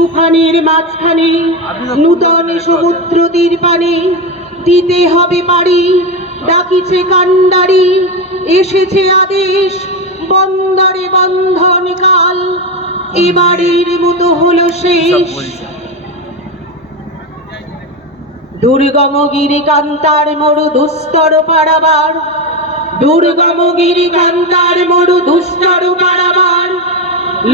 তুফানের মাঝখানে নূতন সমুদ্র তীর পানে দিতে হবে পারি। ডাকিছে কান্ডারি, এসেছে আদেশ, বন্দরে বন্ধন কাল, এবারের মতো হলো শেষ। দুর্গম গিরি কান্তার মরু দুস্তর পারাবার, দুর্গম গিরি কান্তার মরু দুস্তর পারাবার,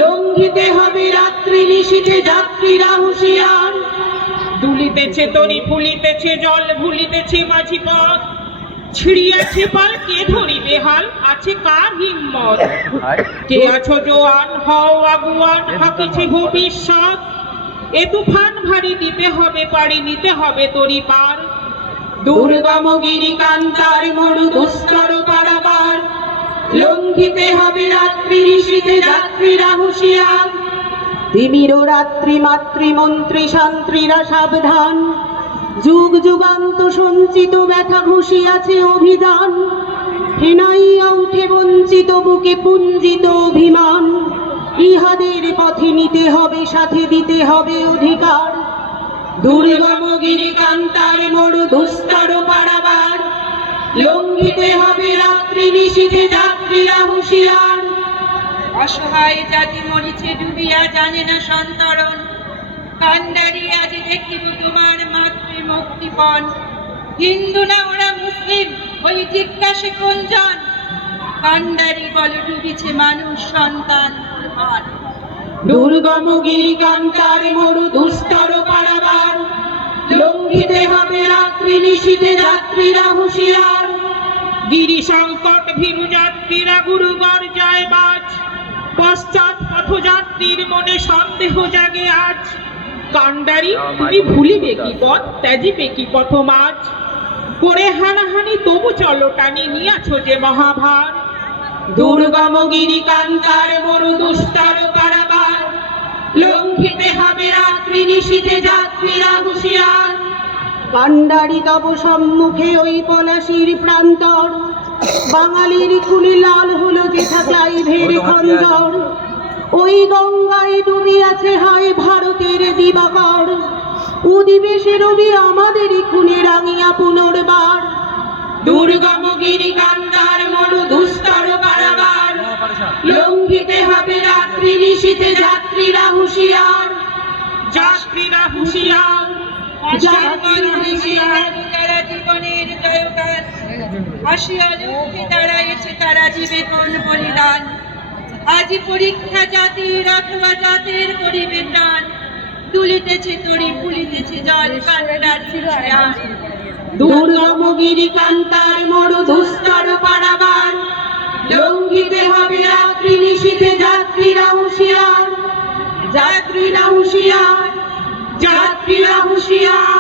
লঙ্ঘিতে হবে রাত্রি নিশীথে যাত্রীরা হুঁশিয়ার। দুলিতেছে তরি, ফুলিতেছে জল, ভুলিতেছে মাঝি পথ, ছিড়িয়াছে পাল, কে ধরিবে হাল, আছে কার হিম্মত? কে আছো জোয়ান, হও আগুয়ান, হাকিছে ভবিষ্যৎ। এ তুফান ভারী দিতে হবে পারি, নিতে হবে তরি পার। দুর্গম গিরি কান্তার মরু দুস্তর পারাবার, লঙ্ঘিতে হবে রাত্রি নিশীথে যাত্রীরা হুঁশিয়ার। তিমির রাত্রি মাতৃমন্ত্রী শান্ত্রীরা সাবধান, যুগ যুগান্ত সঞ্চিত ব্যথা ঘুষিয়াছে অভিযান। হেনাইয়া উঠে বঞ্চিত বুকে পুঞ্জিত অভিমান, ইহাদের পথে নিতে হবে সাথে দিতে হবে অধিকার। দুর্গম গিরি কান্তার মরু দুস্তর পারাবার, লঙ্ঘিতে হবে রাত্রি নিশীথে যাত্রীরা হুঁশিয়ার। অসহায় জাতি মরিছে ডুবিয়া, জানে না সন্তরণ। কান্ডারি আজ দেখিব তোমার মাতৃ মুক্তিপণ। হিন্দু না ওরা মুসলিম, বলি জিজ্ঞাসে কোনজন? কান্ডারি বলে ডুবিছে মানুষ সন্তান কুরবান। দুর্গম গিরি কান্তার মরু দুস্তর পারাবার, লঙ্ঘিতে হবে রাত্রি নিশীথে যাত্রীরা হুঁশিয়ার। গিরি সংকট ভীরু যাত্রীরা গুরু গর্জায় বাজ, পশ্চাৎ পথযাত্রীর মনে সন্দেহ জাগে আজ। কান্ডারি তুমি ভুলিবে কি পথ, ত্যাজিবে কি পথ মাঝ? করে হানাহানি তবু চলো টানি, নিয়াছো যে মহাভার। দুর্গম গিরি কান্তার মরু দুস্তর পারাবার, লঙ্ঘিতে হবে রাত্রি নিশীথে যাত্রীরা হুঁশিয়ার। কান্ডারি তব সম্মুখে ওই পলাশির প্রান্তর, বাঙালির খুলি লাল হলো যেথা ক্লাইভের খঞ্জর। ওই গঙ্গায় ডুবিয়াছে হায় ভারতের দিবাকর, উদিবেশে রবি আমাদেরই খুনে রাঙিয়া পুনর্বার। দুর্গম গিরি কান্তার মরু দুস্তর পারাবার, লঙ্ঘিতে হবে রাত্রি নিশীথে যাত্রীরা হুঁশিয়ার। যাত্রীরা হুঁশিয়ার, যাত্রীরা হুঁশিয়ার। তারা জীবনের জয়গান, আসিয়া লক্ষ্মী দাঁড়াইছে তারা জীবে কোন বলিদান। আজি পরীক্ষা জাতির অথবা জাতের করিবে প্রাণ। তুলিতেছে তরি, ফুলিতেছে জল, কান্ডার হুঁশিয়ার। দুর্গম গিরি কান্তার মরু দুস্তর পারাবার, লঙ্ঘিতে হবে রাত্রি নিশীথে যাত্রীরা হুঁশিয়ার। যাত্রীরা হুঁশিয়ার, যাত্রীরা হুঁশিয়ার।